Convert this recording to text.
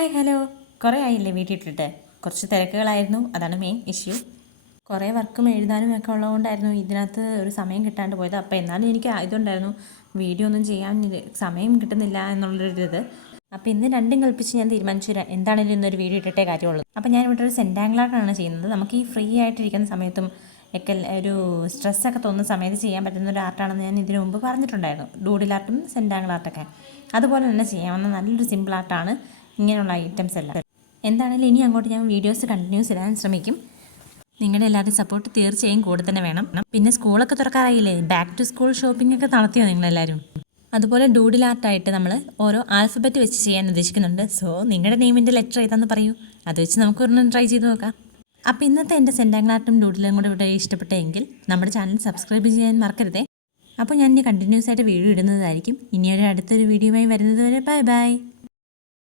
Hi hello. കുറേ ആയില്ലേ വീട്ടിൽ ഇട്ടിട്ട്? കുറച്ച് തിരക്കുകളായിരുന്നു, അതാണ് മെയിൻ ഇഷ്യൂ. കുറേ വർക്കും എഴുതാനും ഒക്കെ ഉള്ളതുകൊണ്ടായിരുന്നു ഇതിനകത്ത് ഒരു സമയം കിട്ടാണ്ട് പോയത്. അപ്പോൾ എന്നാലും എനിക്ക് ഇതുണ്ടായിരുന്നു, വീഡിയോ ഒന്നും ചെയ്യാൻ സമയം കിട്ടുന്നില്ല എന്നുള്ളൊരിത്. അപ്പോൾ ഇന്ന് രണ്ടും കൽപ്പിച്ച് ഞാൻ തീരുമാനിച്ചു, എന്താണെങ്കിലും ഇന്നൊരു വീഡിയോ ഇട്ടിട്ടേ കാര്യമുള്ളൂ. അപ്പോൾ ഞാൻ ഇവിടെ ഒരു സെൻറ്റാങ്കിളായിട്ടാണ് ചെയ്യുന്നത്. നമുക്ക് ഈ ഫ്രീ ആയിട്ടിരിക്കുന്ന സമയത്തും ഒക്കെ ഒരു സ്ട്രെസ്സൊക്കെ തോന്നുന്ന സമയത്ത് ചെയ്യാൻ പറ്റുന്ന ഒരു ആർട്ടാണെന്ന് ഞാൻ ഇതിനു മുമ്പ് പറഞ്ഞിട്ടുണ്ടായിരുന്നു. ഡൂഡിൽ ആർട്ടും സെൻറ്റാങ്കിൾ ആർട്ടൊക്കെ അതുപോലെ തന്നെ ചെയ്യാവുന്ന നല്ലൊരു സിമ്പിൾ ആർട്ടാണ് ഇങ്ങനെയുള്ള ഐറ്റംസ് എല്ലാം. എന്താണെങ്കിലും ഇനി അങ്ങോട്ട് ഞാൻ വീഡിയോസ് കണ്ടിന്യൂസ് ഇടാൻ ശ്രമിക്കും. നിങ്ങളുടെ എല്ലാവരും സപ്പോർട്ട് തീർച്ചയായും കൂടെ തന്നെ വേണം. പിന്നെ സ്കൂളൊക്കെ തുറക്കാറായില്ലേ, ബാക്ക് ടു സ്കൂൾ ഷോപ്പിംഗ് ഒക്കെ നടത്തിയോ നിങ്ങളെല്ലാവരും? അതുപോലെ ഡൂഡിൽ ആർട്ടായിട്ട് നമ്മൾ ഓരോ ആൽഫബറ്റ് വെച്ച് ചെയ്യാൻ ഉദ്ദേശിക്കുന്നുണ്ട്. സോ നിങ്ങളുടെ നെയിമിൻ്റെ ലെറ്റർ ഏതാണെന്ന് പറയൂ, അത് വെച്ച് നമുക്ക് ഒരെണ്ണം ട്രൈ ചെയ്ത് നോക്കാം. അപ്പോൾ ഇന്നത്തെ എൻ്റെ സെൻറ്റാങ്കിൾ ആർട്ടും ഡൂഡിലും കൂടെ ഇവിടെ ഇഷ്ടപ്പെട്ടെങ്കിൽ നമ്മുടെ ചാനൽ സബ്സ്ക്രൈബ് ചെയ്യാൻ മറക്കരുതേ. അപ്പോൾ ഞാൻ ഇനി കണ്ടിന്യൂസ് ആയിട്ട് വീഡിയോ ഇടുന്നതായിരിക്കും. ഇനി അടുത്തൊരു വീഡിയോയുമായി വരുന്നത് വരെ ബൈ ബൈ.